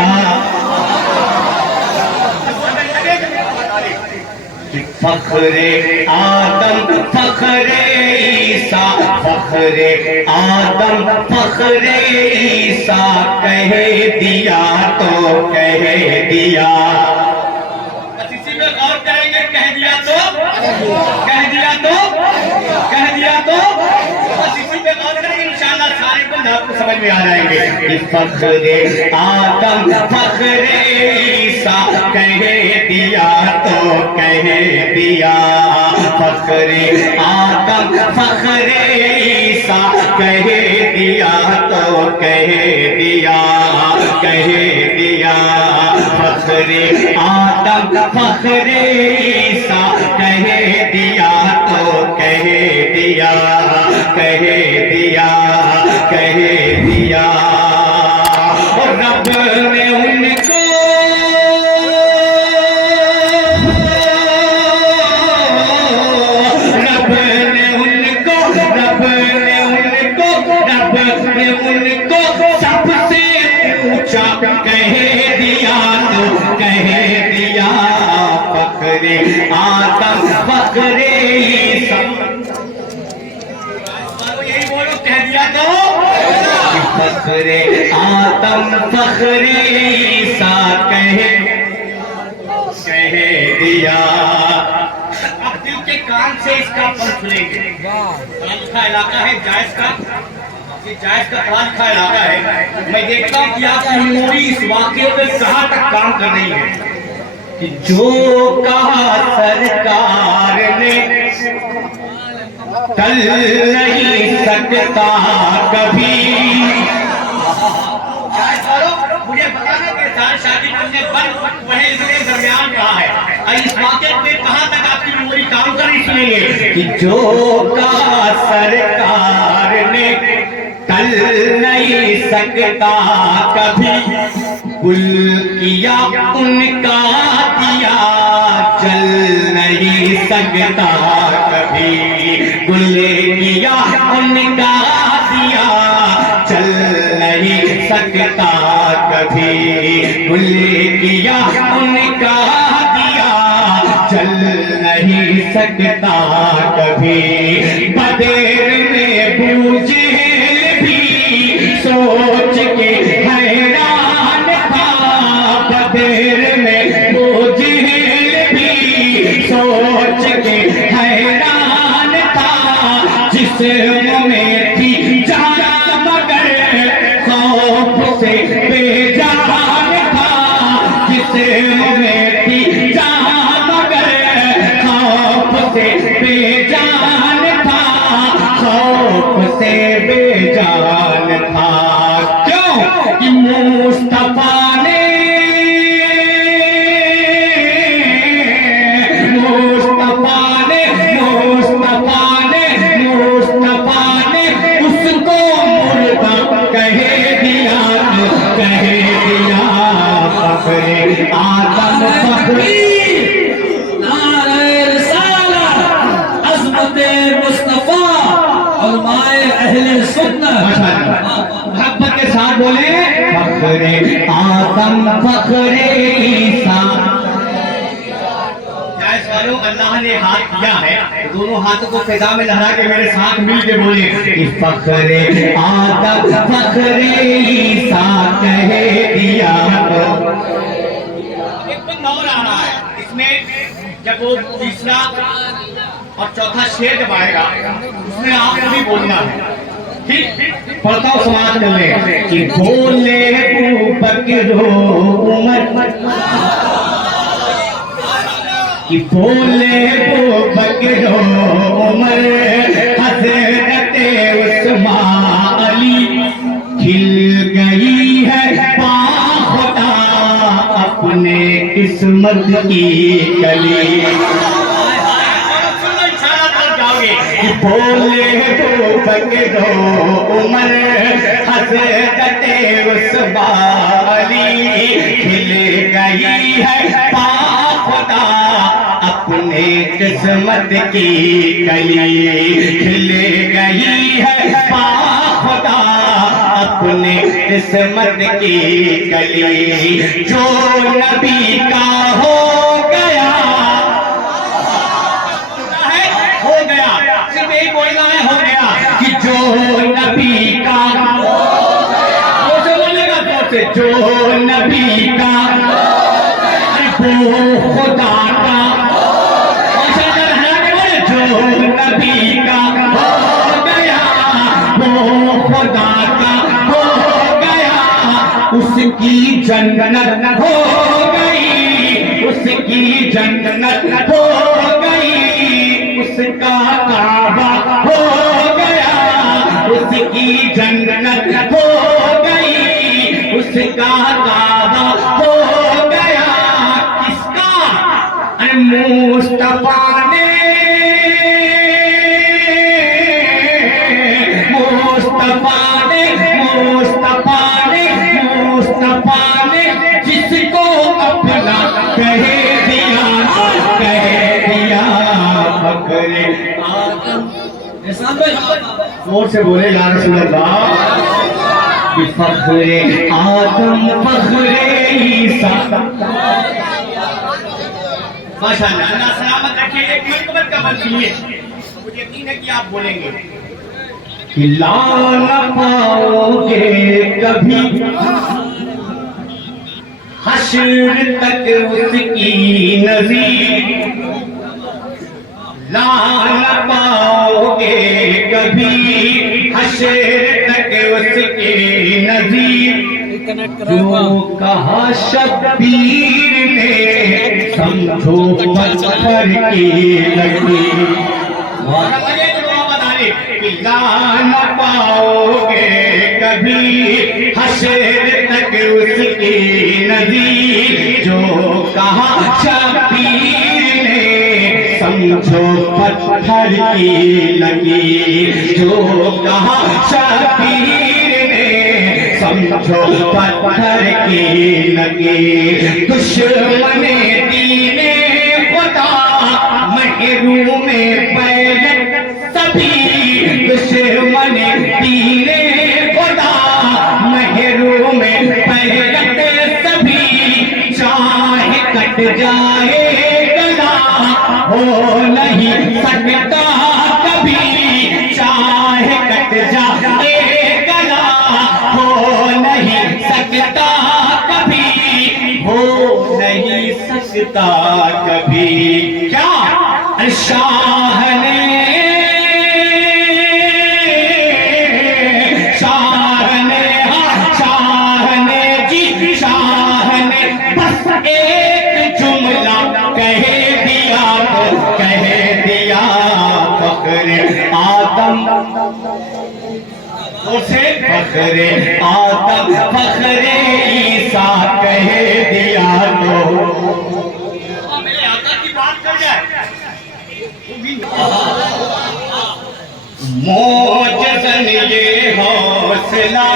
ईसा, फखरे आदम फखरे ईसा, फखरे आदम फखरे ईसा, कह दिया तो कह दिया। बस इसी में गौर करेंगे, कह दिया तो कह दिया तो कह दिया तो, बस इसी में गौर करेंगे, इंशाअल्लाह सारे बंद आपको समझ में आ जाएंगे। फखरे आदम फखरे ईसा, कह दिया तो कह दिया। फखरे आदम फखरे ईसा, कह दिया तो कह दिया, कह दिया। फखरे आदम फखरे ईसा, कह दिया तो कह दिया, कह दिया, कह दिया। रब ने उनको सबसे ऊंचा कह दिया तो कह दिया। फखरे आदम फखरे ईसा, यही बोलो, कह दिया तो फखरे आदम फखरे ईसा, कह दिया। अब दिल के कान से इसका फल खुलेंगे। का इलाका है जायज का, ये जायज का प्लान का इलाका है। मैं देखता हूँ कि आपकी मेमोरी इस वाकये में कहाँ तक काम कर रही है कि जो कहा सरकार ने टल नहीं सकता कभी। मुझे बताना कि सारी शादी करने बंद वह इसके दरमियान कहा है, और इस वाकये में कहाँ तक आपकी मेमोरी काम कर रही, सुनिए कि जो कहा सरकार ने टल नहीं सकता कभी, गुल किया उनका दिया जल नहीं सकता कभी। गुल किया उनका दिया चल नहीं सकता कभी। गुल किया उनका दिया चल नहीं सकता कभी। बदेर में बूझे सोच के हैरान था, बदेर में मुझे भी सोच के हैरान था। जिसमें थी जान मगर खौफ से बेजान था, जिसमें थी जान मगर खौफ से बेजान था, खौफ से बेजान था। क्यों कि मुस्तफा ने उसको मुर्दा कह दिया तो कह दिया। फखरे आदम फखरे नारे रिसालत अज़मते मुस्तफा और माए अहले सुन्नत, मोहब्बत के साथ बोले फखरे आदम फखरे ईसा। अल्लाह ने हाथ दिया है, दोनों हाथों को फिजा में लहरा के मेरे साथ मिल के बोले कि फखरे आदम फखरे ईसा, कह दिया तो। एक बंद और आ रहा है इसमें, जब वो तीसरा और चौथा शेर जब आएगा उसमें आपको भी बोलना है, ठीक? पढ़ता हूँ समाज में कि बोले बकरो उमर, कि बोले बकरो उमर हज़रते उस्मान अली, खिल गई है खुदा अपने किस्मत की कली। बोले बकरो उमर हज़रते उस्मान अली, खिल गई है खुदा अपने किस्मत की कली। खिल गई है खुदा अपने किस्मत की कली, जो नबी का हो गया हो गया, सिर्फ यही बोलना है हो गया कि जो नबी का जो नबी का वो खुदा का, जो नबी का हो गया वो खुदा का हो गया, उसकी जन्नत हो गई, उसकी जन्नत हो गई, उसका काबा हो गया, उसकी जन्नत हो गई, उसका काबा हो गया। किसका? अरे मुस्तफा ने, मुस्तफा ने, मुस्तफा ने, मुस्तफा ने जिसको अपना कह दिया, कह दिया फखरे आदम। जोर से बोले या रसूल अल्लाह, फखरे आदम फखरे ईसा। माशाअल्लाह, अल्लाह सलामत रखे। एक मरतबा का बंदिए, मुझे यकीन है कि आप बोलेंगे कि ला न पाओगे कभी हश्र तक उसकी नज़ीर, ला न पाओगे कभी हश्र तक उसकी नज़ीर, जो कहा शब्बीर ने समझो पत्थर की लकीर। ला न पाओगे कभी हश्र तक उसकी नज़ीर, जो कहा शब्बीर ने समझो पत्थर की लकीर, जो कहा शब्बीर ने समझो पत्थर की लकीर। दुश्मने दीने खुदा महरूम बैरक सभी, दुश्मने दीने खुदा महरूम बैरक सभी, चाहे कट जाए गला हो नहीं सकता कभी, चाहे कट जाए गला हो नहीं सकता कभी, हो नहीं सकता कभी। क्या शाह ने, शाह ने, हाँ शाह ने जी, शाह ने बस एक जुमला कह दिया, तो कह दिया फखरे आदम, उसे फखरे आदम फखरे ईसा कह दिया। तो मेरे आका की बात कर जाए, मोजज़न ये हौसला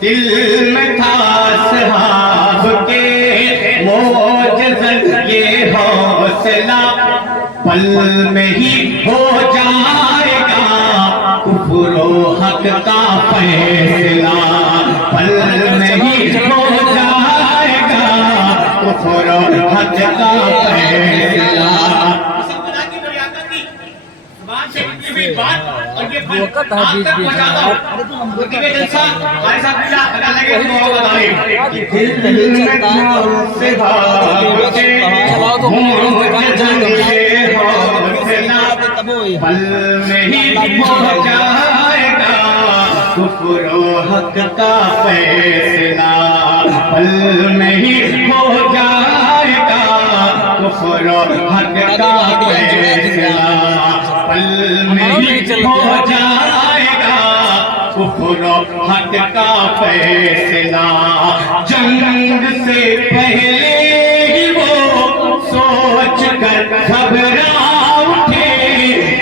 दिल में था सहाब के, मोजज़न ये हौसला पल में ही हो जाएगा, कुफ्र हक का फैसला पल में ही हो जाएगा, कुफ्र हक का फैसला। बात और ये आप तक पहुंचाता हूं। मोटिवेशन सा हमारे साथ पूरा पता लगे तो वो बताएं दिल में से भागते पल में ही हो जाएगा, कुफ्र हक का फैसला पल में ही हो जाएगा, कुफ्र हक का फैसला पल में ही हो जाएगा, कुफ्र हक का फैसला। जंग से पहले ही वो सोच कर घबरा उठे,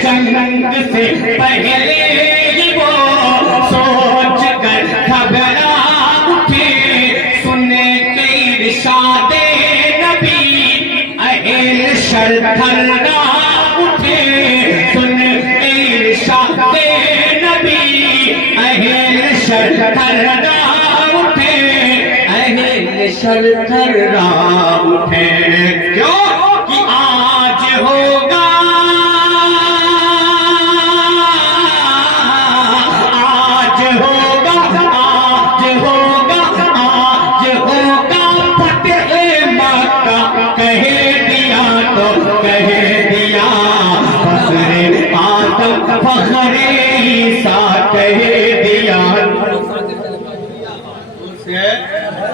जंग से पहले ही वो सोच कर घबरा उठे, सुने के इरशादे नबी अहल शर थर्रा उठे, सुने के इरशादे नबी अहल शरथर राम उठे, क्यों कि आज होगा, आज होगा, आज होगा, आज होगा फतेह मक्का, कहे दिया तो कहे दिया, फखरे आदम फखरे ईसा कहे दिया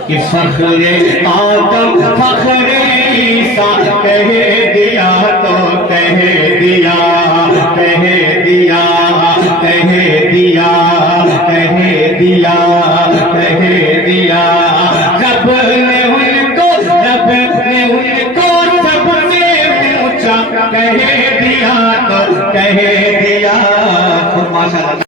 कि फखरे आदम फखरे ईसा कहे दिया तो कहे दिया, कहे दिया, कहे दिया, कहे दिया, कहे दिया। रब ने उनको सबसे ऊंचा कहे दिया तो कहे दिया। माशाअल्लाह।